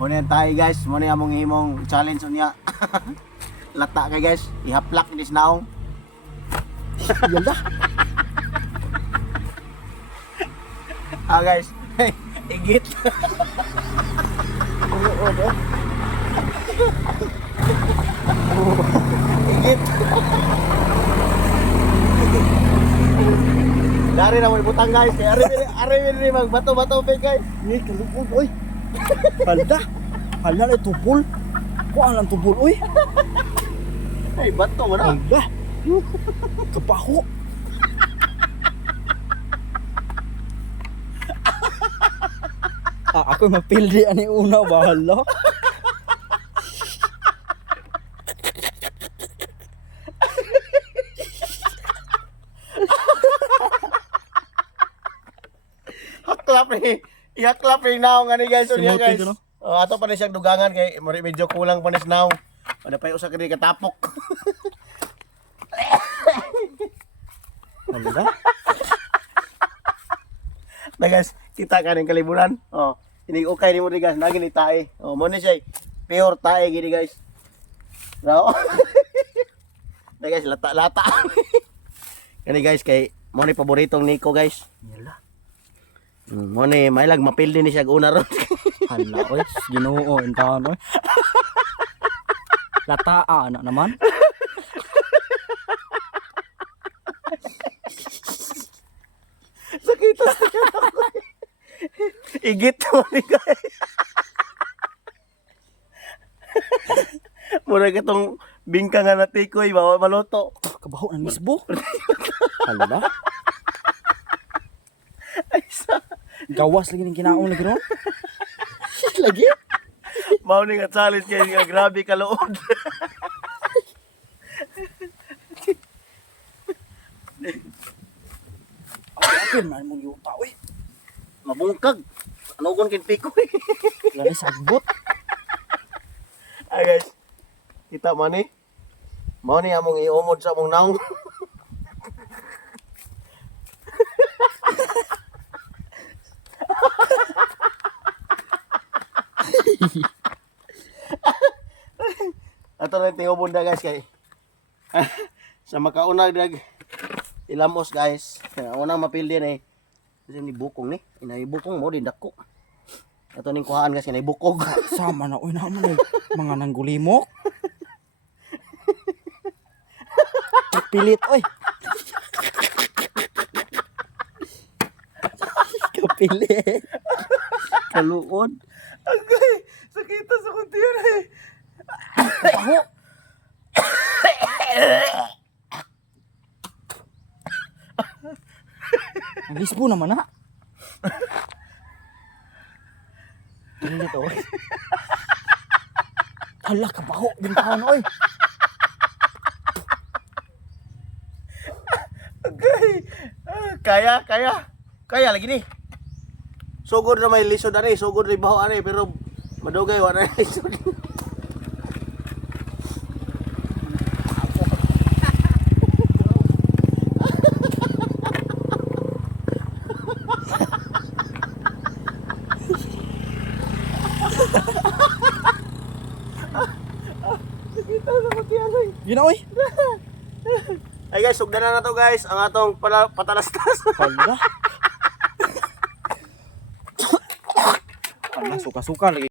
Muna yan tayo guys, muna yung among himong challenge niya. Lata kay guys, ihaplak ini sinaong. Yala. Guys, igit. Igit. Dari na mo ibutang guys, kaya ari magbato-bato pa guys. Ni kalukod oy. Hala. Hala na tupol. Kuan lang tupol oy. Ay, bato mo na. Hala. Kapaho. Ako mapildi ani una bahala. Haklap ni. Ihaklap ni naong ani guys. Unya Simuti guys. ko, no? Ato pa ni siyang dugangan kay medyo kulang pa ni naong. Ano pa yung usa kini katapok. Hala. Na guys, kita ka ning kaliburan. Oh, ini okay ni mo di guys, nagi ni tae. Oh, mo ni siya pure tae gini guys. Now. Na guys, lata-lata. Kani guys kay mo ni paboritong Nico guys. Yala. Mo ni may lag mapildi ni siya una ron. Hala oy, Ginoo intaon oy. Lataa na naman. Sakita. Igit mo ni guys. Mura katong bingka nga natikoy, bawa maloto. Kabaho ng misbo. Hala. Ay sa. Gawas lagi ng kinaon lagi ron. Lagi? Mao ni nga challenge kay nga grabe ka lood. Apil man mong yuta oy. Mabungkag. Ano kon kin tikoy? Lagi sagbot. Ay guys. Kita man ni. Mao ni among iumod sa among naong. Ato rin tingubon na guys kay sa makaunag dag ilamos guys. Unang mapildi na kasi ni bukong ni. Inay bukong mo din dako. Ato ning kuhaan guys inay bukog. Sama na oy naman eh. Mga nanggulimok. Pilit oy. Kapilit. Kaluod. Agay, sakita sa kuntiyan eh. Kapaho. Ang lisbo naman ha. Pilit oy. Hala kapaho. Bintahan oy. Agay. Kaya lagi ni. Sugod na may lisod ani, sugod ri baho ani pero madugay wala na lisod. Sakita sa kuntiyan eh. Yun na oy. Ay guys, sugdan na to guys ang atong patalastas. Hala. Hala suka-suka lagi.